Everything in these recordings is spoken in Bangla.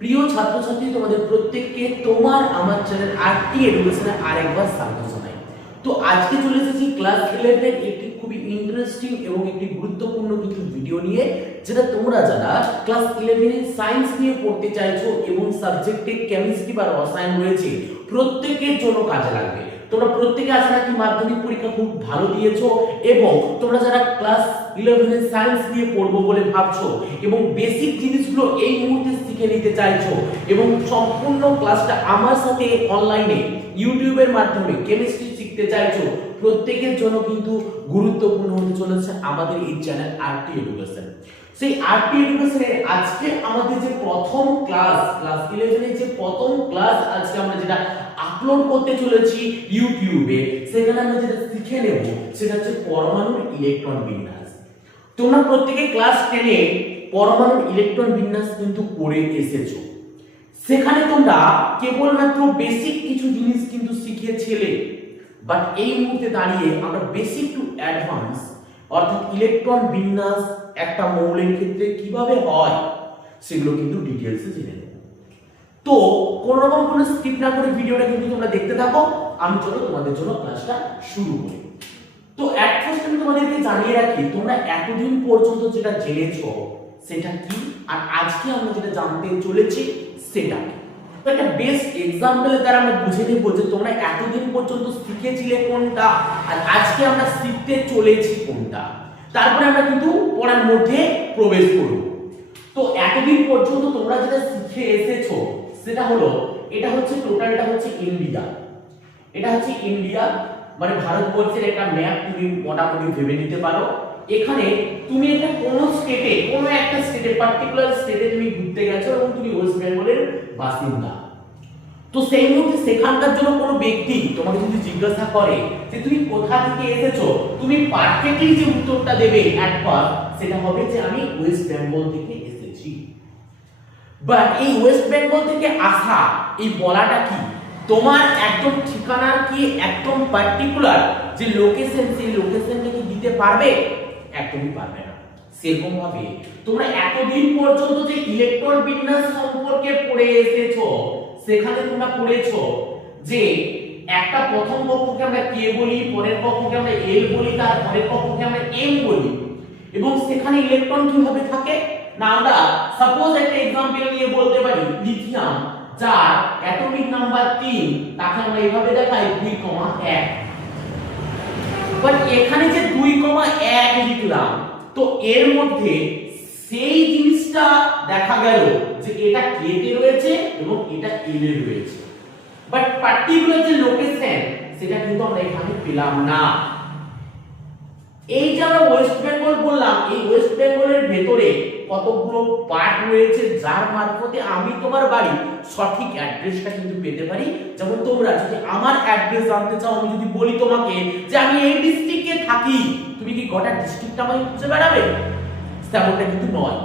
প্রিয় ছাত্রছাত্রী, তোমাদের প্রত্যেককে তোমার আমার চ্যানেল আরটি এডুকেশনে আরেকবার স্বাগত জানাই। তো আজকে চলে এসেছি ক্লাস 11 এর একটি খুবই ইন্টারেস্টিং এবং একটি গুরুত্বপূর্ণ কিছু ভিডিও নিয়ে, যেটা তোমরা যারা ক্লাস 11 এ সায়েন্স নিয়ে পড়তে চাইছো এবং সাবজেক্টে কেমিস্ট্রি বা রসায়ন রয়েছে, প্রত্যেকের জন্য কাজে লাগবে। তোমরা প্রত্যেকে আশা রাখি মাধ্যমিক পরীক্ষা খুব ভালো দিয়েছো এবং তোমরা যারা ক্লাস 11 এ সায়েন্স নিয়ে পড়বো বলে ভাবছো এবং বেসিক জিনিসগুলো এই মুহূর্তে শিখে নিতে চাইছো এবং সম্পূর্ণ ক্লাসটা আমার সাথে অনলাইনে ইউটিউবের মাধ্যমে কেমিস্ট্রি শিখতে চাইছো, প্রত্যেকের জন্য কিন্তু গুরুত্বপূর্ণ হতে চলেছে আমাদের এই চ্যানেল আরটি এডুকেশন। সেই আরটি এডুকেশনের আজকে আমাদের যে প্রথম ক্লাস 11 এর যে প্রথম ক্লাস আজকে আমরা যেটা আপলোড করতে চলেছি ইউটিউবে, সেখানে আমরা যেটা শিখে নেব সেটা হচ্ছে পরমাণুর ইলেকট্রন বিন্যাস। তোমরা প্রত্যেকে ক্লাস 10 এ পরমাণুর ইলেকট্রন বিন্যাস কিন্তু করে এসেছো। সেখানে তোমরা কেবলমাত্র বেসিক কিছু জিনিস কিন্তু শিখেছিলে, বাট এই মুহূর্তে দাঁড়িয়ে আমরা বেসিক টু অ্যাডভান্স অর্থাৎ ইলেকট্রন বিন্যাস একটা মৌলের ক্ষেত্রে কিভাবে হয় সেগুলো কিন্তু ডিটেইলসে জেনে নেব। তো কোনো রকম কোনো স্কিপ না করে ভিডিওটা কিন্তু তোমরা দেখতে থাকো। আমি চলো তোমাদের জন্য ক্লাসটা শুরু করি। তো এট ফার্স্ট আমি তোমাদেরকে জানিয়ে রাখি, তোমরা এতদিন পর্যন্ত যেটা জেনেছো সেটা কি, আর আজকে আমরা যেটা জানতে চলেছি সেটা কি। তো একটা বেস্ট এক্সাম্পলের দ্বারা আমরা বুঝে নেব যে তোমরা এতদিন পর্যন্ত শিখেছিলে কোনটা আর আজকে আমরা শিখতে চলেছি কোনটা। তারপরে আমরা কিন্তু পড়ার মধ্যে প্রবেশ করব। তো এতদিন পর্যন্ত তোমরা যেটা শিখে এসেছো সেটা হলো, এটা হচ্ছে টোটালটা হচ্ছে ইন্ডিয়া। এটা হচ্ছে ইন্ডিয়া মানে ভারতবর্ষের একটা ম্যাপ তুমি মোটামুটি ভেবে নিতে পারো। এখানে তুমি একটা কোনো স্টেটে, কোনো একটা স্টেটে, পার্টিকুলার স্টেটে তুমি ঘুরতে গেছো এবং তুমি ওয়েস্ট বেঙ্গলের বাসিন্দা। তো সেই মুহূর্তে সেখানকার জন্য কোনো ব্যক্তি তোমাকে যদি জিজ্ঞাসা করে যে তুমি কোথা থেকে এসেছো, তুমি পারফেক্টলি যে উত্তরটা দেবে একবার সেটা হবে যে আমি ওয়েস্ট বেঙ্গল থেকে এসেছি। বাট এই ওয়েস্ট বেঙ্গল থেকে আসা এই বলাটা কি তোমার একদম ঠিকানা কি একদম পার্টিকুলার যে লোকেশন, সেই লোকেশনটা কি দিতে পারবে? একদমই পারবে না। সেরকম ভাবে তোমরা এতদিন পর্যন্ত যে ইলেকট্রন বিন্যাস সম্পর্কে পড়ে এসেছো, সেখানে তোমরা পড়েছো যে একটা প্রথম কক্ষকে আমরা কে বলি, পরের কক্ষকে আমরা এল বলি, তার পরের কক্ষকে আমরা এম বলি, এবং সেখানে ইলেকট্রন কিভাবে থাকে না, আমরা সাপোজ একটা एग्जांपल নিয়ে বলতে পারি লিথিয়াম, যার অ্যাটমিক নাম্বার 3, তাকে আমরা এইভাবে দেখাই 2,1। বাট এখানে যে 2,1 লিখলাম, তো এর মধ্যে সেই জিনিসটা দেখা গেল যে এটা কে তে রয়েছে এবং এটা এল এ রয়েছে, বাট পার্টিকুলার যে লোকেশন সেটা কিন্তু আমরা এখানে পেলাম না। এই যে আমরা ওয়েস্ট বেঙ্গল বললাম, এই ওয়েস্ট বেঙ্গলের ভেতরে কতগুলো পার্ট রয়েছে যার মারফতে আমি তোমার বাড়ি সঠিক অ্যাড্রেসটা কিন্তু পেতে পারি। যেমন তোমরা যদি আমার অ্যাড্রেস জানতে চাও, আমি যদি বলি তোমাকে যে আমি এই ডিস্ট্রিক্টে থাকি, তুমি কি গোটা ডিস্ট্রিক্টটা আমাকে খুঁজে বেড়াবে? তেমনটা কিন্তু নয়।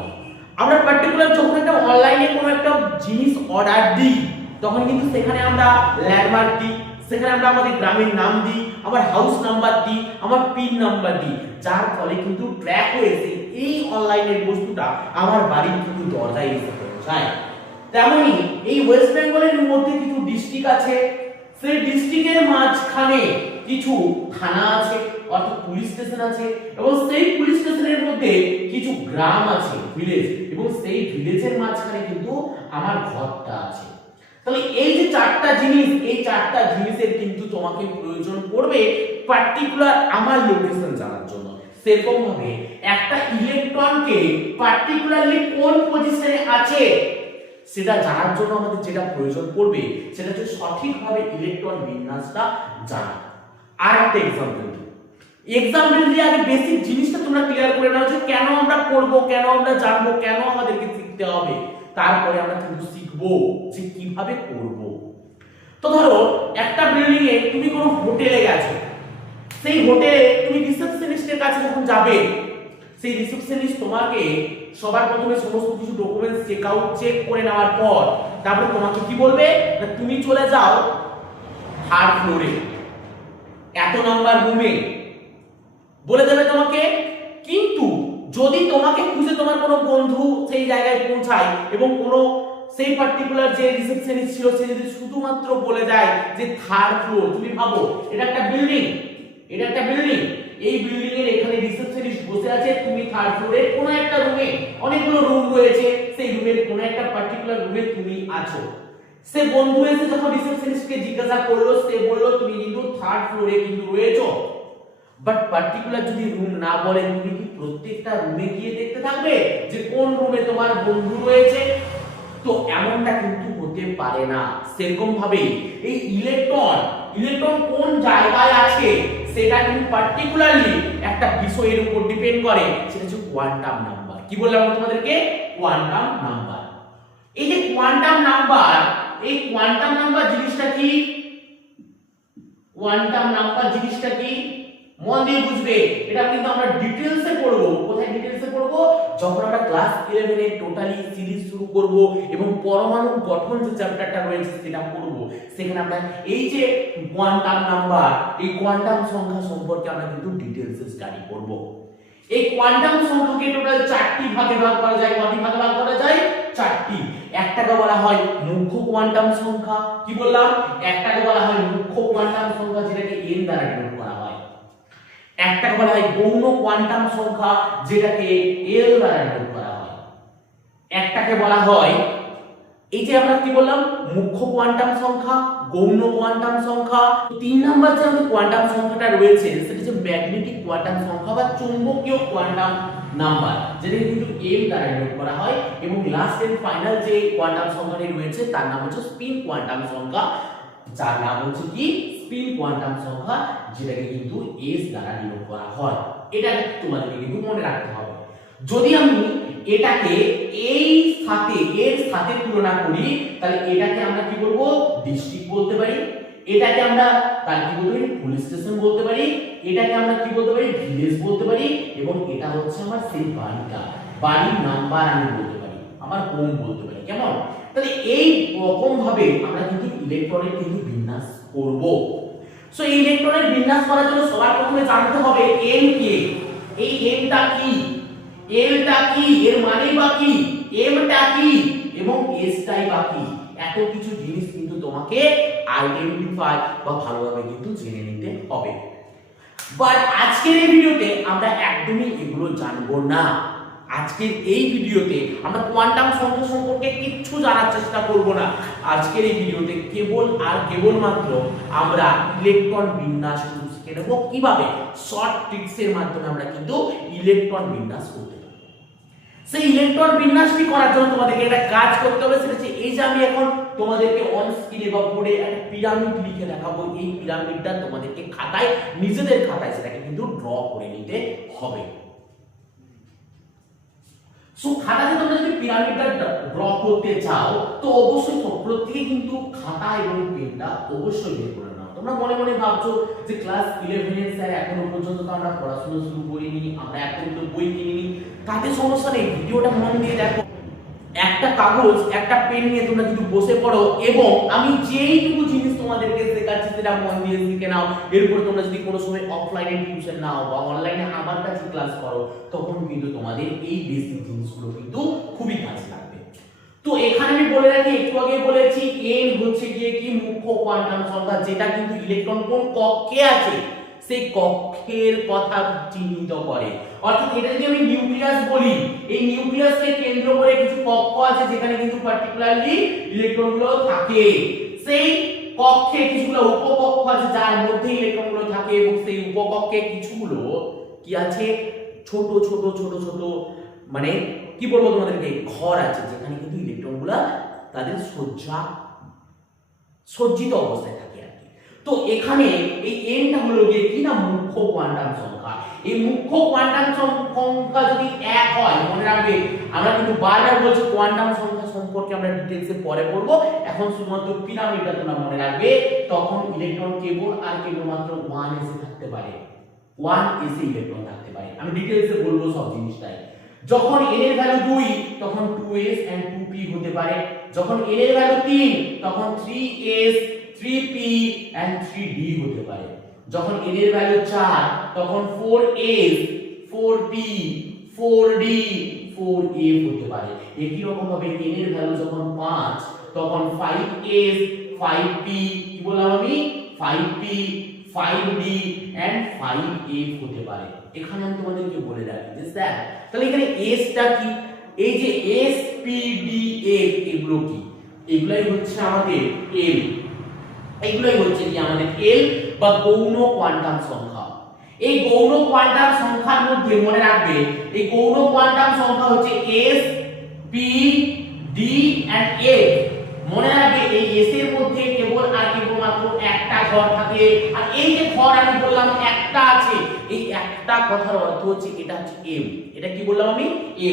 আমরা পার্টিকুলার যখন একটা অনলাইনে কোনো একটা জিনিস অর্ডার দিই, তখন কিন্তু সেখানে আমরা ল্যান্ডমার্ক দিই, সেখানে আমরা আমাদের গ্রামের নাম দিই, আমার হাউস নাম্বার দিই, আমার পিন নাম্বার দিই, যার ফলে কিন্তু ট্র্যাক হয়েছে এই অনলাইনের বস্তুটা আমার বাড়ির কিন্তু দরজায় এসে পৌঁছায়। তেমনি এই ওয়েস্ট বেঙ্গলের মধ্যে কিছু ডিস্ট্রিক্ট আছে, সেই ডিস্ট্রিক্টের মাঝখানে কিছু থানা আছে অর্থাৎ পুলিশ স্টেশন আছে, এবং সেই পুলিশ স্টেশনের মধ্যে কিছু গ্রাম আছে, ভিলেজ, এবং সেই ভিলেজের মাঝখানে কিন্তু আমার ঘরটা আছে। তাহলে এই যে চারটা জিনিস, এই চারটা জিনিসের কিন্তু তোমাকে প্রয়োজন পড়বে পার্টিকুলার আমার লোকেশন জানার জন্য। সেরকম ভাবে একটা ইলেকট্রনকে পার্টিকুলারলি কোন পজিশনে আছে সেটা জানার জন্য আমাদের যেটা প্রয়োজন পড়বে সেটা হচ্ছে সঠিকভাবে ইলেকট্রন বিন্যাসটা জানা। আর একটা এক্সাম্পল দিয়ে আগে বেসিক জিনিসটা তোমরা ক্লিয়ার করে নাও যে কেন আমরা পড়বো, কেন আমরা জানবো, কেন আমাদেরকে শিখতে হবে, তারপরে আমরা কিন্তু শিখবো যে কিভাবে করব। তো ধরো একটা বিল্ডিং এ তুমি কোনো হোটেলে গেছো, সেই হোটেলে তুমি রিসেপশনিস্টের কাছে যখন যাবে, সেই রিসেপশনিস্ট তোমাকে সবার প্রথমে সমস্ত কিছু ডকুমেন্টস চেক করে নেওয়ার পর তারপর তোমাকে কি বলবে না, তুমি চলে যাও থার্ড ফ্লোরে এত নাম্বার রুমে, বলে দেবে তোমাকে। কিন্তু যদি তোমাকে খুঁজে তোমার কোনো বন্ধু সেই জায়গায় পৌঁছায় এবং কোনো সেই পার্টিকুলার যে রিসেপশনিস্ট ছিল সে যদি শুধুমাত্র বলে যায় যে থার্ড ফ্লোর, তুমি ভাবো এটা একটা বিল্ডিং, এই বিল্ডিং এর এখানে রিসেপশনিস্ট বসে আছে, তুমি থার্ড ফ্লোরে কোন একটা রুমে, অনেকগুলো রুম রয়েছে, সেই রুমের কোন একটা পার্টিকুলার রুমে তুমি আছো। সে বন্ধু এসে যখন রিসেপশনিস্টকে জিজ্ঞাসা করলো, সে বলল তুমি কিন্তু থার্ড ফ্লোরে কিন্তু রয়েছো। বাট পার্টিকুলার যদি রুম না বলে, তুমি কি প্রত্যেকটা রুমে গিয়ে দেখতে থাকবে যে কোন রুমে তোমার বন্ধু রয়েছে? তো এমনটা কিন্তু হতে পারে না। সেরকম ভাবে এই ইলেকট্রন কোন জায়গায় আছে সেটা কিন্তু পার্টিকুলারলি একটা বিষয়ের উপর ডিপেন্ড করে, সেটা হচ্ছে কোয়ান্টাম নাম্বার। কি বললাম তোমাদেরকে? Quantum number. এই যে কোয়ান্টাম নাম্বার, এই কোয়ান্টাম নাম্বার জিনিসটা কি? কোয়ান্টাম নাম্বার জিনিসটা কি মন দিয়ে বুঝবে। এটা কিন্তু আমরা ডিটেইলসে পড়বো। কোথায় ডিটেইলসে পড়বো? যখন আমরা ক্লাস 11 এর টোটালি সিরিজ শুরু করব এবং পরমাণু গঠন যে চ্যাপ্টারটা রয়েছে সেটা পড়ব। সেখানে আমরা এই যে কোয়ান্টাম নাম্বার, এই কোয়ান্টাম সংখ্যা সম্পর্কে আমরা কিন্তু ডিটেইলসে স্টাডি করব। এই কোয়ান্টাম সংখ্যাকে টোটাল 4টি ভাগে ভাগ করা যায়। কয়টি ভাগে ভাগ করা যায়? 4টি। একটাকে বলা হয় মুখ্য কোয়ান্টাম সংখ্যা। কি বললাম? একটাকে বলা হয় মুখ্য কোয়ান্টাম সংখ্যা, যেটাকে n দ্বারা ডিনোট করা হয়। একটাকে বলা হয় গৌণ কোয়ান্টাম সংখ্যা, যেটাকে l দ্বারা ডিনোট করা হয়। একটাকে বলা হয়, এই যে আমরা কি বললাম, মুখ্য কোয়ান্টাম সংখ্যা, গৌণ কোয়ান্টাম সংখ্যা। 3 নাম্বার যে আমাদের কোয়ান্টাম সংখ্যাটা রয়েছে সেটা হচ্ছে ম্যাগনেটিক কোয়ান্টাম সংখ্যা বা চৌম্বকীয় কোয়ান্টাম নাম্বার, যেটাকে কিন্তু m দ্বারা ডিনোট করা হয়। এবং লাস্ট এন্ড ফাইনাল যে কোয়ান্টাম সংখ্যাটি রয়েছে তার নাম হচ্ছে স্পিন কোয়ান্টাম সংখ্যা, যার নাম হচ্ছে কি স্পিন কোয়ান্টাম সংখ্যা, যেটাকে কিন্তু s দ্বারা ডিনোট করা হয়। এটা তোমাদেরকে কিন্তু মনে রাখতে হবে। যদি আমি এটাকে এর সাথে তুলনা করি, তাহলে এটাকে আমরা কি বলবো? ডিস্ট্রিক্ট বলতে পারি। এটাকে আমরা তার কি বলতে পারি? পুলিশ স্টেশন বলতে পারি। এটাকে আমরা কি বলতে পারি? ভিলেজ বলতে পারি। এবং এটা হচ্ছে আমার সেই বাড়ির নাম্বার আমি বলতে পারি, আমার হোম বলতে পারি। কেমন? তাহলে এই রকম ভাবে আমরা কিন্তু ইলেকট্রনের কিন্তু বিন্যাস করব। সো এই ইলেকট্রনের বিন্যাস করার জন্য সবার প্রথমে জানতে হবে n কে। এই n টা কি, l টা কি, এর মানে বা কি, m টা কি এবং s টাই বা কি, এত কিছু জিনিস কিন্তু তোমাকে আইডেন্টিফাই বা ভালোভাবে কিন্তু জেনে নিতে হবে। বাট আজকের এই ভিডিওতে আমরা একদমই এগুলো জানবো না। আজকের এই ভিডিওতে আমরা কোয়ান্টাম সংখ্যা সম্পর্কে কিচ্ছু জানার চেষ্টা করব না। আজকের এই ভিডিওতে কেবলমাত্র আমরা ইলেকট্রন বিন্যাস শিখে নেব, কিভাবে শর্ট ট্রিক্সের মাধ্যমে আমরা কিন্তু ইলেকট্রন বিন্যাস করতে পারি। সেই ইলেকট্রন বিন্যাসটি করার জন্য তোমাদেরকে একটা কাজ করতে হবে, সেটা হচ্ছে এই যে আমি এখন তোমাদেরকে অন স্ক্রিনে বা বোর্ডে একটা পিরামিড লিখে দেখাবো। এই পিরামিডটা তোমাদেরকে খাতায়, নিজেদের খাতায় সেটাকে কিন্তু ড্র করে নিতে হবে। সো খাতাতে তোমরা যদি পিরামিডটা ড্র করতে চাও তো অবশ্যই প্রত্যেকে কিন্তু খাতা এবং পেনটা অবশ্যই বের করে নাও। তোমরা মনে মনে ভাবছো যে ক্লাস 11 এর স্যার এখনো পর্যন্ত তো আমরা পড়াশোনা শুরু করিনি, আমরা এখনো তো বই কিনিনি। তাতে সমস্যা নেই, ভিডিওটা মন দিয়ে দেখো। একটা কাগজ, একটা পেন নিয়ে তোমরা যদি বসে পড়ো এবং আমি যেইটুকু জিনিস তোমাদেরকে শেখাচ্ছি সেটা মন দিয়ে শিখে নাও। এরপর তোমরা যদি কোনো সময় অফলাইনে টিউশন নাও বা অনলাইনে আমার কাছে ক্লাস করো, তখন কিন্তু তোমাদের এই বেসিক জিনিসগুলো কিন্তু খুবই কাজে লাগবে। তো এখানে আমি বলে রাখি, একটু আগে বলেছি n হচ্ছে গিয়ে কি মুখ্য কোয়ান্টাম সংখ্যা, যেটা কিন্তু ইলেকট্রন কোন কক্ষে আছে সেই কক্ষের কথা চিহ্নিত করে। অর্থাৎ এটা যদি আমি নিউক্লিয়াস বলি, এই নিউক্লিয়াসকে কেন্দ্র করে কিছু কক্ষ আছে যেখানে কিন্তু পার্টিকুলারলি ইলেকট্রনগুলো থাকে। সেই কক্ষে কিছুগুলো উপকক্ষ আছে যার মধ্যে ইলেকট্রনগুলো থাকে এবং সেই উপকক্ষে কিছুগুলো কি আছে? ছোট ছোট ছোট ছোট মানে কি বলবো তোমাদেরকে, ঘর আছে যেখানে কিন্তু ইলেকট্রনগুলো তাদের সজ্জিত অবস্থায় থাকে আর কি। তো এখানে এই n টা হলো গিয়ে কি না মুখ্য কোয়ান্টাম সংখ্যা। এই মুখ্য কোয়ান্টাম সংখ্যা যদি 1 হয়, মনে রাখবে আমরা কিন্তু বারবার বলছি কোয়ান্টাম সংখ্যা সম্পর্কে আমরা ডিটেইলসে পরে পড়ব। এখন শুধুমাত্র পিরামিডটা তোমরা মনে রাখবে, তখন ইলেকট্রন কেবলমাত্র 1 এসে থাকতে পারে, 1 এসে ইলেকট্রন থাকতে পারে। আমি ডিটেইলসে বলবো সব জিনিসটাই। যখন n এর ভ্যালু 2 তখন 2s and 2p হতে পারে। যখন n এর ভ্যালু 3 তখন 3s 3p and 3d হতে পারে। যখন n এর ভ্যালু 4 তখন 4s 4p 4d 4f হতে পারে। একই রকম ভাবে n এর ভ্যালু যখন 5 তখন 5s 5p কি বললাম আমি 5p 5d এন্ড 5f হতে পারে। এখানে আমি তোমাদেরকে বলে রাখি যে স্যার তাহলে এখানে s টা কি, এই যে s p d f এগুলো কি, এগুলাই হচ্ছে আমাদের l, এগুলাই হচ্ছে কি আমাদের l বা গৌণ কোয়ান্টাম সংখ্যা। এই গৌণ কোয়ান্টাম সংখ্যার মধ্যে মনে রাখবে এই গৌণ কোয়ান্টাম সংখ্যা হচ্ছে s p d and f। মনে রাখবে এই s এর মধ্যে কেবল আর কেবলমাত্র একটা ঘর থাকে, আর এই যে ঘর আমি বললাম একটা আছে, এই একটা কথার অর্থ হচ্ছে এটা হচ্ছে m। এটা কি বললাম আমি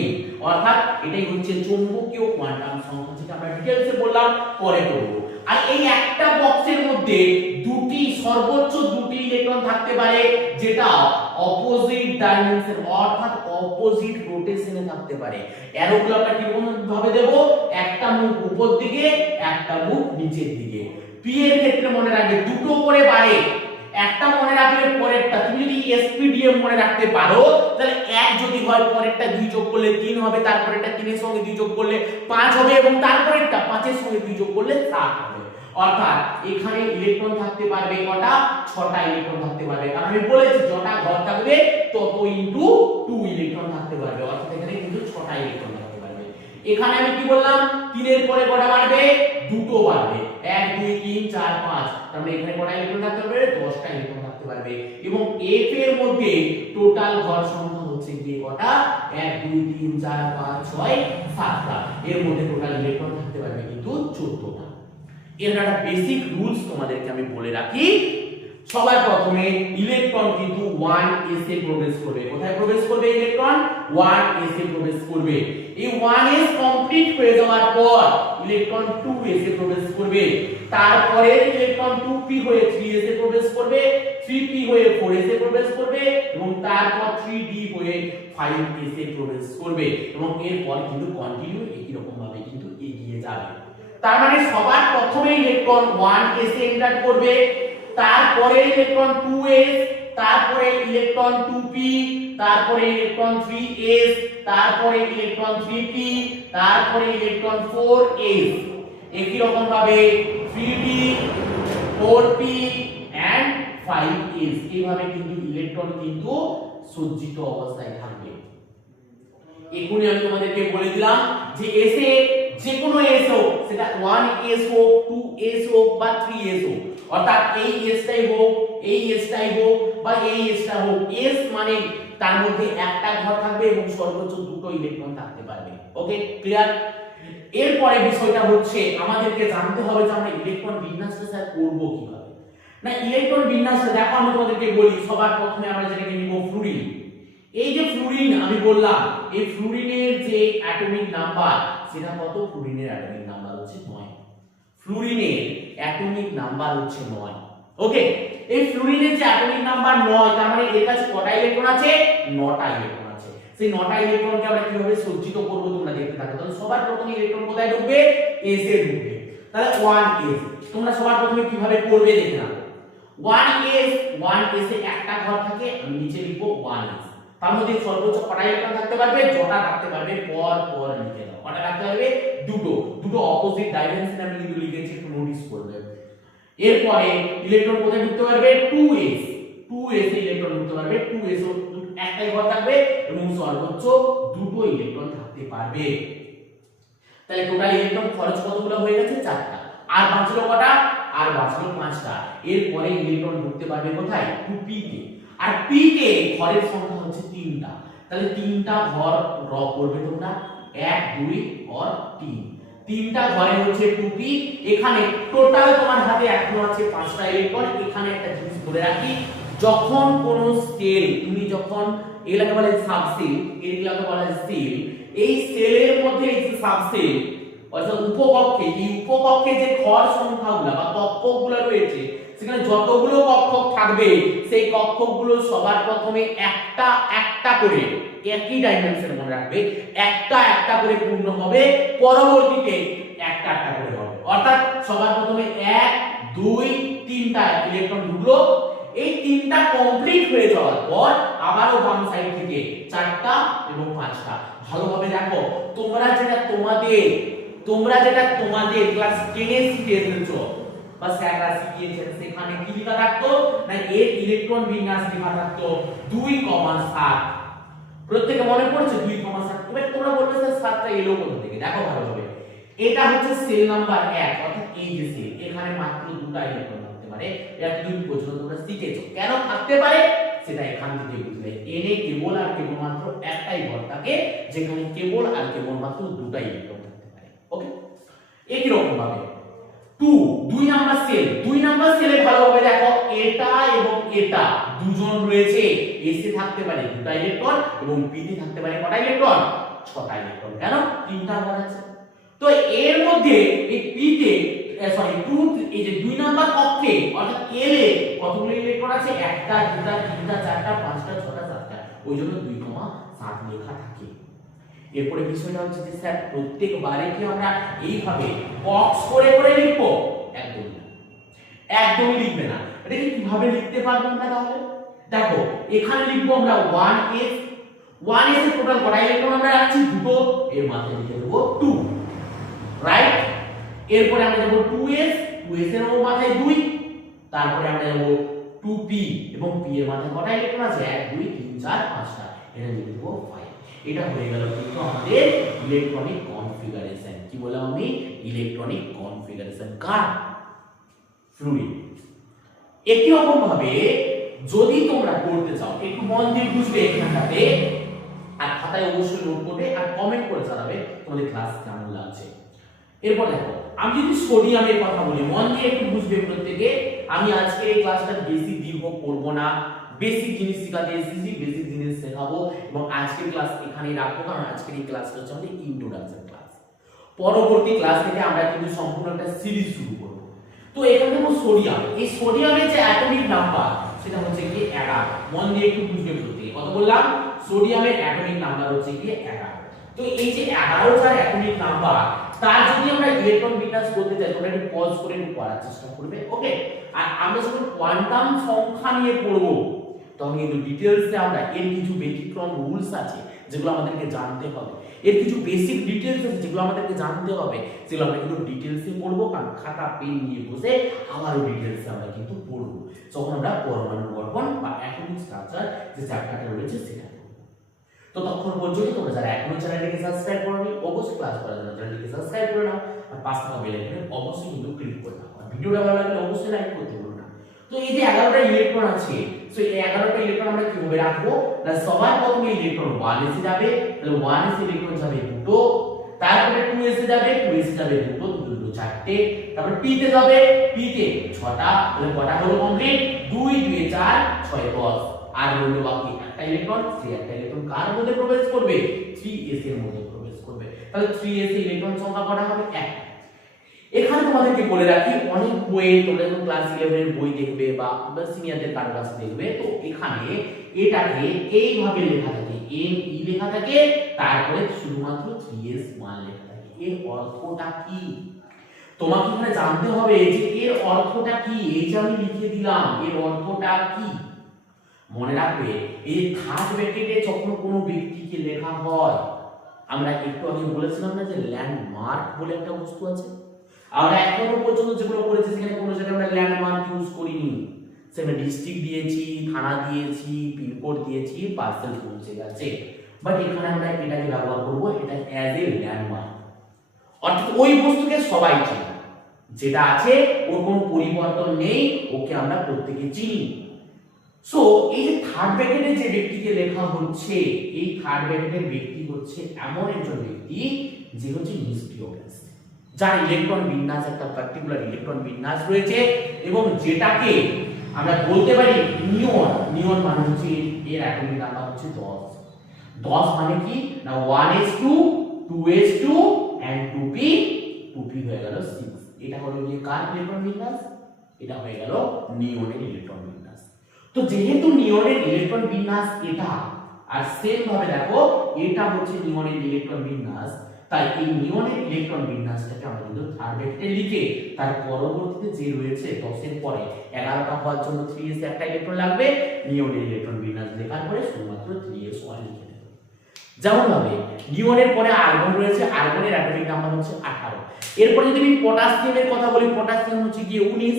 m, অর্থাৎ এটাই হচ্ছে চৌম্বকীয় কোয়ান্টাম সংখ্যা, যেটা আমরা ডিটেইলসে বললাম পরে করব। আর এই একটা বক্সের মধ্যে দুটি সর্বোচ্চ দুটি ইলেকট্রন থাকতে পারে, যেটা অপোজিট ডাইমেনশন অর্থাৎ অপোজিট রোটেশনে থাকতে পারে। অ্যারোগুলো আমরা কিরকম ভাবে দেব, একটা মুখ উপর দিকে একটা মুখ নিচের দিকে। পি এর ক্ষেত্রে মনে রাখবে দুটো করে বাড়ে, একটা মনে রাখলে পরেরটা, তুমি যদি এসপিডিএম মনে রাখতে পারো তাহলে এক যদি হয় পরেরটা 2 যোগ করলে 3 হবে, তারপরেরটা 3 এর সঙ্গে 2 যোগ করলে 5 হবে, এবং তারপরেরটা 5 এর সঙ্গে 2 যোগ করলে 7 হবে। অর্থাৎ এখানে ইলেকট্রন থাকতে পারবে কটা, 6টা ইলেকট্রন থাকতে পারবে, কারণ আমি বলেছি যটা ঘর থাকবে তত ইনটু 2 ইলেকট্রন থাকতে পারবে, অর্থাৎ এখানে কিন্তু 6টা ইলেকট্রন থাকতে পারবে। এখানে আমি কি বললাম 3 এর পরে কটা বাড়বে, দুটো বাড়বে, 1 2 3 4 5, তার মানে এখানে কটা ইলেকট্রন থাকতে পারবে, 10টা ইলেকট্রন থাকতে পারবে। এবং এফ এর মধ্যে টোটাল ঘর সংখ্যা হচ্ছে কি কটা, 1 2 3 4 5 6 7টা, এর মধ্যে টোটাল ইলেকট্রন থাকতে পারবে কিন্তু 14টা। এর একটা বেসিক রুলস তোমাদেরকে আমি বলে রাখি। সবার প্রথমে ইলেকট্রন কিন্তু 1s এ প্রবেশ করবে। কোথায় প্রবেশ করবে ইলেকট্রন, 1s এ প্রবেশ করবে। এই 1s কমপ্লিট হয়ে যাওয়ার পর ইলেকট্রন 2s এ প্রবেশ করবে, তারপরে ইলেকট্রন 2p হয়ে 3s এ প্রবেশ করবে, 3p হয়ে 4s এ প্রবেশ করবে, এবং তারপর 3d হয়ে 5s এ প্রবেশ করবে, এবং এরপর কিন্তু কন্টিনিউ একই রকম ভাবে কিন্তু এগিয়ে যাবে। তার মানে সবার প্রথমে ইলেকট্রন 1s এ এন্টার করবে, তারপরে ইলেকট্রন 2s, তারপরে ইলেকট্রন 2p, তারপরে ইলেকট্রন 3s, তারপরে ইলেকট্রন 3p, তারপরে ইলেকট্রন 4s, একই রকম ভাবে 3d 4p and 5s, এইভাবে কিন্তু ইলেকট্রন কিন্তু সজ্জিত অবস্থায় থাকবে। এখনই আমি তোমাদেরকে বলে দিলাম যে s এ যে কোনো s হোক, সেটা 1s হোক 2s হোক বা 3s হোক, অর্থাৎ এই s টাই হোক এই s টাই হোক বা এই s টা হোক, s মানে তার মধ্যে একটা ঘর থাকবে এবং সর্বোচ্চ দুটো ইলেকট্রন থাকতে পারবে। ওকে, ক্লিয়ার? এরপরে বিষয়টা হচ্ছে আমাদেরকে জানতে হবে যে আমরা ইলেকট্রন বিন্যাসটা স্যার করব কিভাবে। না, ইলেকট্রন বিন্যাসটা দেখো আমি তোমাদেরকে বলি। সবার প্রথমে আমরা যেটাকে নিব ফ্লুরিন। এই যে ফ্লুরিন আমি বললাম, এই ফ্লুরিনের যে অ্যাটমিক নাম্বার সেটা কত, ফ্লুরিনের অ্যাটমিক নাম্বার হচ্ছে 9। ফ্লুরিনের অ্যাটমিক নাম্বার হচ্ছে 9। ওকে, এই ফ্লুরিনের যে অ্যাটমিক নাম্বার 9, তার মানে এর কাছে কটা ইলেকট্রন আছে, 9টা ইলেকট্রন আছে। সেই 9টা ইলেকট্রনকে আমরা কিভাবে সজ্জিত করব তোমরা দেখতে থাকো। তাহলে সবার প্রথমে ইলেকট্রন কোথায় ঢুকবে, s এ ঢুকবে। তাহলে 1s তোমরা সবার প্রথমে কিভাবে করবে দেখে নাও। 1s এ একটা ঘর থাকে, আমি নিচে লিখব 1s। তার মধ্যে সর্বোচ্চ কটা ইলেকট্রন থাকতে পারবে, যটা থাকতে পারবে পর পর লিখে দাও। কটা থাকতে পারবে, দুটো। দুটো অপোজিট ডাইমেনশনে আমি কিন্তু লিখেছি, একটু নোটিস করবে। এরপরে ইলেকট্রন কোথায় ঢুকতে পারবে, 2s এ ইলেকট্রন ঢুকতে পারবে। 2s ও একটাই ঘর থাকবে এবং সর্বোচ্চ দুটো ইলেকট্রন থাকতে পারবে। তাহলে টোটাল ইলেকট্রন খরচ কতগুলো হয়ে গেছে, 4টা। আর বাঁচলো কটা, আর বাঁচলো 5টা। এরপরে ইলেকট্রন ঢুকতে পারবে কোথায়, 2p তে। আর p তে ঘরের সংখ্যা হচ্ছে 3টা। তাহলে 3টা ঘর ড্র করবে তোমরা, 1 2 और 3। 3টা ঘরে হচ্ছে 2p। এখানে টোটাল তোমার হাতে এখন আছে 5টা ইলেকট্রন। এখানে একটা জিনিস বলে রাখি, যখন কোন সেল তুমি যখন এগুলাকে বলে সাবসেল, এগুলাকে বলা হয় সেল, এই সেলের মধ্যে এই যে সাবসেল অর্থাৎ উপকক্ষে, এই উপকক্ষে যে ঘর সংখ্যাগুলো বা কক্ষগুলো রয়েছে, সেখানে যতগুলো কক্ষক থাকবে সেই কক্ষকগুলো সবার প্রথমে একটা একটা করে একই ডাইমেনশন মনে রাখবে, একটা একটা করে পূর্ণ হবে, পরবর্তীতে একটা একটা করে হবে। অর্থাৎ সবার প্রথমে 1 2 3টা ইলেকট্রন ঢুকলো, এই তিনটা কমপ্লিট হয়ে যাওয়ার পর আবারও বাম সাইড থেকে চারটা এবং পাঁচটা। ভালোভাবে দেখো, তোমরা যেটা তোমাদের ক্লাস 10 এ শিখে এসেছো বা স্যাররা শিখিয়েছেন, সেখানে কি লেখা থাকতো না এর ইলেকট্রন বিন্যাস লেখা থাকতো 2,7। প্রত্যেকে মনে পড়ছে 2,7? এবার তোমরা বলবে স্যার 7টা এলো কোথা থেকে? দেখো ভালোভাবে, এটা হচ্ছে সেল নাম্বার 1, অর্থাৎ এই যে সেল, এখানে মাত্র দুটো ইলেকট্রন থাকতে পারে। এতদিন পর্যন্ত তোমরা শিখেছো কেন থাকতে পারে সেটা এখান থেকে বুঝলে। এনে কেবল আর কেবলমাত্র একটাই ঘর থাকে যেখানে কেবল আর কেবলমাত্র দুটো ইলেকট্রন থাকতে পারে। ওকে, একই রকম ভাবে 2 নাম্বার সেলে ভালোভাবে দেখো, এটা এবং এটা দুজন রয়েছে। এসে থাকতে পারে দুটো ইলেকট্রন এবং বিতে থাকতে পারে কটা ইলেকট্রন? 6টা ইলেকট্রন। কেন? তিনটা ঘর আছে। তো এর মধ্যে এই পিতে এই যে 2 নাম্বার কক্ষে অর্থাৎ এল এ কতগুলো ইলেকট্রন আছে? 1টা 2টা 3টা 4টা 5টা 6টা 7টা, ওই জন্য 2,7 লেখা থাকে। এরপরে বিষয়টা হচ্ছে যে স্যার প্রত্যেকবারে কি আমরা এইভাবে বক্স করে করে লিখবো? একদমই লিখবে না। এটা কিভাবে লিখতে পারবো না? তাহলে দেখো, এখানে লিখবো আমরা 1s এর টোটাল কটা ইলেকট্রন আমরা রাখছি? দুটো, এর মাথায় লিখে দেবো 2, রাইট? এরপরে আমরা দেব 2s এর মাথায় 2, তারপরে আমরা দেব 2p এবং p এর মাথায় কটা ইলেকট্রন আছে? 1 2 3 4 5টা, এটা লিখে দেব 5। এটা হয়ে গেল কিন্তু আমাদের ইলেকট্রনিক কনফিগারেশন। কি বললাম আমি? ইলেকট্রনিক কনফিগারেশন কার? ফ্লুইড। একই রকম ভাবে যদি তোমরা করতে চাও, একটু মন দিয়ে বুঝবে এখানটাতে, আর খাতায় অবশ্যই নোট করবে আর কমেন্ট করে জানাবে তোমাদের ক্লাস কেমন লাগছে। এরপর দেখো, আমি যদি সোডিয়ামের কথা বলি, মন দিয়ে একটু বুঝবে প্রত্যেকে। আমি আজকে এই ক্লাসটা বেশি দীর্ঘ করব না, বেসিক জিনিস শেখাতে এসেছি, বেসিক জিনিস শেখাবো এবং আজকের ক্লাস এখানেই রাখবো, কারণ আজকের এই ক্লাসটা হচ্ছে আমাদের ইন্ট্রোডাকশন ক্লাস। পরবর্তী ক্লাস থেকে আমরা কিন্তু সম্পূর্ণ একটা সিরিজ শুরু করব। তো এখানে দেখো সোডিয়াম, এই সোডিয়ামের যে অ্যাটমিক নাম্বার সেটা হচ্ছে কি 11। মন দিয়ে একটু বুঝবে প্রত্যেকে। কত বললাম? সোডিয়ামের অ্যাটমিক নাম্বার হচ্ছে কি 11। তো এই যে 11 যার অ্যাটমিক নাম্বার, তার যদি আমরা ইলেকট্রন বিন্যাস করতে চাই, তোমরা একটু পজ করে একটু করার চেষ্টা করবে। ওকে, আর আমরা যখন কোয়ান্টাম সংখ্যা নিয়ে পড়ব তখন কিন্তু ডিটেইলসে আমরা এর কিছু ব্যতিক্রম রুলস আছে যেগুলো আমাদেরকে জানতে হবে, এর কিছু বেসিক ডিটেইলস আছে যেগুলো আমাদেরকে জানতে হবে, সেগুলো আমরা কিন্তু ডিটেইলসে পড়বো। কারণ খাতা পেন নিয়ে বসে আবারও ডিটেইলসে আমরা কিন্তু পড়বো যখন আমরা পরমাণু গঠন বা অ্যাটমিক স্ট্রাকচার যে চ্যাপ্টারটা রয়েছে সেটা। তো তখন পর্যন্ত তোমরা যারা এখনো চ্যানেলটিকে সাবস্ক্রাইব করোনি, অবশ্যই ক্লাস করার জন্য চ্যানেলটিকে সাবস্ক্রাইব করে নাও আর পাশে থাকা বেল আইকনে অবশ্যই কিন্তু ক্লিক করে নাও। আর ভিডিওটা ভালো লাগলে অবশ্যই লাইক করতে ভুলো না। তো এই যে 11টা ইলেকট্রন আছে, সো এই 11টা ইলেকট্রন আমরা কিভাবে রাখবো না, সবার প্রথমে ইলেকট্রন 1s এ যাবে, তাহলে 1s ইলেকট্রন যাবে দুটো, তারপরে 2s এ যাবে, 2s এ যাবে দুটো, দুটো চারটে, তারপরে p তে যাবে, p তে 6টা, তাহলে কটা হলো কমপ্লিট? 2 2 4 6 10, আর রইল বাকি একটা ইলেকট্রন। সেই একটা ইলেকট্রন কার মধ্যে প্রবেশ করবে? 3s এর মধ্যে প্রবেশ করবে। তাহলে 3s এর ইলেকট্রন সংখ্যা কটা হবে? 1। এখানে তোমাদেরকে বলে রাখি, অনেক বইয়ে তোমরা যখন ক্লাস 11 এর বই দেখবে বা সিনিয়রদের কারো কাছে দেখবে, তো এখানে এটাকে এইভাবে লেখা থাকে, NE লেখা থাকে, তারপরে শুধুমাত্র 3s1 লেখা থাকে। এর অর্থটা কি তোমাকে এখানে জানতে হবে, যে এর অর্থটা কি। এই যে আমি লিখে দিলাম, এর অর্থটা কি মনে রাখবে। এই থার্ড ব্র্যাকেটে যখন কোনো ব্যক্তিকে লেখা হয়, আমরা একটু আগে বলেছিলাম না যে ল্যান্ডমার্ক বলে একটা বস্তু আছে। আমরা এখনো পর্যন্ত যেগুলো করেছি সেখানে কোনো জায়গায় আমরা ল্যান্ডমার্ক ইউজ করিনি। সেখানে ডিস্ট্রিক্ট দিয়েছি, থানা দিয়েছি, পিনকোড দিয়েছি, পার্সেল পৌঁছে গেছে। বাট এখানে আমরা এটাকে ব্যবহার করব, এটা অ্যাজ এ ল্যান্ডমার্ক, অর্থাৎ ওই বস্তুকে সবাই চিনি, যেটা আছে ওর কোনো পরিবর্তন নেই, ওকে আমরা প্রত্যেকে চিনি। সো এই যে থার্ড ব্র্যাকেটে যে ব্যক্তিকে লেখা হচ্ছে, এই থার্ড ব্র্যাকেটের ব্যক্তি হচ্ছে এমন একজন ব্যক্তি যে হচ্ছে নিষ্ক্রিয় গ্যাস, যার ইলেকট্রন বিন্যাস একটা পার্টিকুলার ইলেকট্রন বিন্যাস রয়েছে এবং যেটাকে আমরা বলতে পারি নিয়ন। নিয়ন মানে হচ্ছে এর অ্যাটমিক নাম্বার হচ্ছে 10। 10 মানে কি না 1s2 2s2 and 2p, 2p হয়ে গেল 6। এটা হলো কি কার ইলেকট্রন বিন্যাস? এটা হয়ে গেল নিয়নের ইলেকট্রন বিন্যাস। তো যেহেতু নিয়নের ইলেকট্রন বিন্যাস এটা, আর সেম ভাবে দেখো এটা হচ্ছে নিয়নের ইলেকট্রন বিন্যাস, তাই এই নিয়নের ইলেকট্রন বিন্যাসটাকে আমরা কিন্তু থার্ড ব্র্যাকেটে লিখে তার পরবর্তীতে যে রয়েছে 10 এর পরে 11টা হওয়ার জন্য 3s একটা ইলেকট্রন লাগবে, নিয়নের ইলেকট্রন বিন্যাস লেখার পরে শুধুমাত্র 3s1 লিখে দেব। যেমন ভাবে নিয়নের পরে আর্গন রয়েছে, আর্গনের অ্যাটমিক নাম্বার হচ্ছে 18। এরপরে যদি আমি পটাশিয়ামের কথা বলি, পটাশিয়াম হচ্ছে গিয়ে 19।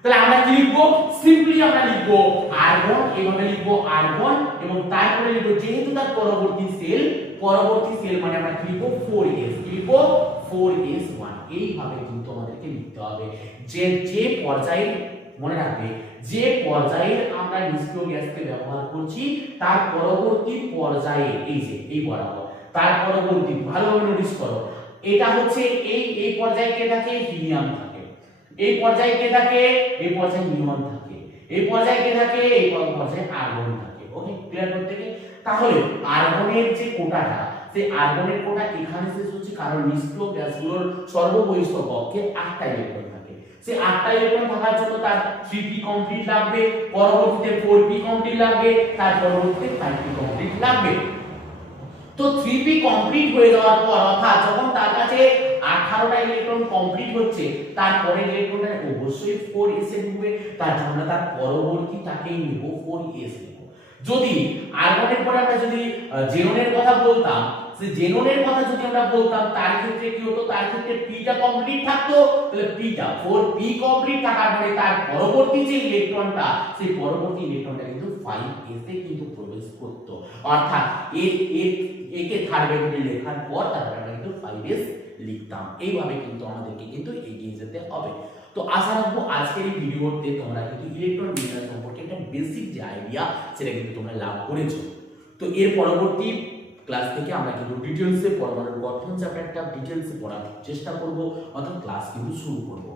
তাহলে আমরা কি লিখবো? সিম্পলি আমরা লিখবো আর্গন, এভাবে লিখবো আর্গন এবং তারপরে লিখবো যেহেতু তার পরবর্তী সেল মানে আমরা কি লিখবো 4s, কি লিখবো 4s1। এইভাবে কিন্তু আমাদেরকে লিখতে হবে যে পর্যায়ে, মনে রাখবে যে পর্যায়ে আমরা নিষ্ক্রিয় গ্যাসকে ব্যবহার করছি তার পরবর্তী পর্যায়ে এই যে এই বরাবর তার পরবর্তী, ভালোভাবে নোটিস করো, এটা হচ্ছে এই পর্যায়ে কে থাকে? হিলিয়াম থাকে। এই পর্যায়ে কে থাকে? এই পর্যায়ে নিয়ন থাকে। এই পর্যায়ে কে থাকে? এই পর্যায়ে আর্গন থাকে। ওকে, ক্লিয়ার প্রত্যেকে? তাহলে আর্গনের যে কোটাটা, সেই আর্গনের কোটা এখানে শেষ হচ্ছে, কারণ নিষ্ক্রিয় গ্যাসগুলোর সর্ববহিষ্ঠ কক্ষে 8টা ইলেকট্রন থাকে। সেই 8টা ইলেকট্রন থাকার জন্য তার 3p কমপ্লিট লাগবে, পরবর্তীতে 4p কমপ্লিট লাগবে, তার পরবর্তীতে 5p কমপ্লিট লাগবে। তো 3p কমপ্লিট হয়ে যাওয়ার পর, অর্থাৎ যখন তার কাছে 18টা ইলেকট্রন কমপ্লিট হচ্ছে, তারপরে ইলেকট্রনটা অবশ্যই 4s এ ঢুকবে, তার জন্য তার পরবর্তীটাকেই নিব 4s নিব। যদি আর্গনের পরে আমরা যদি জেননের কথা বলতাম, সেই জেননের কথা যদি আমরা বলতাম, তার ক্ষেত্রে কি হতো? তার ক্ষেত্রে pটা কমপ্লিট থাকতো, তাহলে pটা 4p কমপ্লিট থাকার পরে তার পরবর্তী যে ইলেকট্রনটা, সেই পরবর্তী ইলেকট্রনটা কিন্তু 5s এ কিন্তু প্রবেশ করত। অর্থাৎ একে থার্ড ব্র্যাকেটে লেখার পর তারপরে আমরা কিন্তু 5s লিখতাম। এইভাবে কিন্তু আমাদেরকে কিন্তু এগিয়ে যেতে হবে। তো আশা রাখবো আজকের এই ভিডিওতে তোমরা কিন্তু ইলেকট্রন বিন্যাস সম্পর্কে একটা বেসিক যে আইডিয়া সেটা কিন্তু তোমরা লাভ করেছো। তো এর পরবর্তী ক্লাস থেকে আমরা কিন্তু ডিটেইলসে পরমাণুর গঠন চ্যাপ্টারটা ডিটেইলসে পড়ার চেষ্টা করব, অর্থাৎ ক্লাস কিন্তু শুরু করব।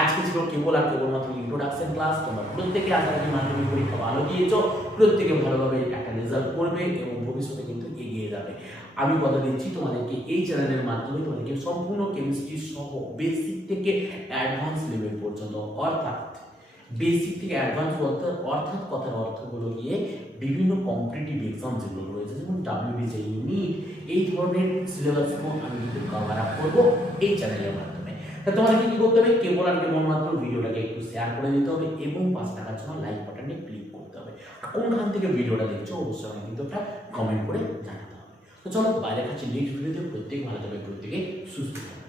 আজকে ছিল কেবল আর কেবলমাত্র ইন্ট্রোডাকশন ক্লাস। তোমরা প্রত্যেকে আশা রাখি মাধ্যমিক পরীক্ষা ভালো দিয়েছো, প্রত্যেকে ভালোভাবে একটা রেজাল্ট করবে এবং ভবিষ্যতে কিন্তু এগিয়ে যাবে। আমি কথা দিচ্ছি তোমাদেরকে এই চ্যানেলের মাধ্যমে তোমাদেরকে সম্পূর্ণ কেমিস্ট্রি সহ বেসিক থেকে অ্যাডভান্স লেভেল পর্যন্ত, অর্থাৎ বেসিক থেকে অ্যাডভান্স অর্থাৎ কথার অর্থ হলো গিয়ে বিভিন্ন কম্পিটিটিভ এক্সাম যেগুলো রয়েছে, যেমন WBJEE, NEET, এই ধরনের সিলেবাসগুলো আমি কিন্তু কভার আপ করবো এই চ্যানেলের মাধ্যমে। তা তোমাদেরকে কি করতে হবে? কেবল আর কেবলমাত্র ভিডিওটাকে একটু শেয়ার করে দিতে হবে এবং 5 টাকার জন্য লাইক বাটনে ক্লিক করতে হবে। কোনখান থেকে ভিডিওটা দেখছো অবশ্যই আমাকে কিন্তু একটা কমেন্ট করে জানাতে হবে। তো চলো বাইরে কাছে নেক্সট ভিডিওতে, প্রত্যেক ভালো থাকবে, প্রত্যেকে সুস্থ থাকবে।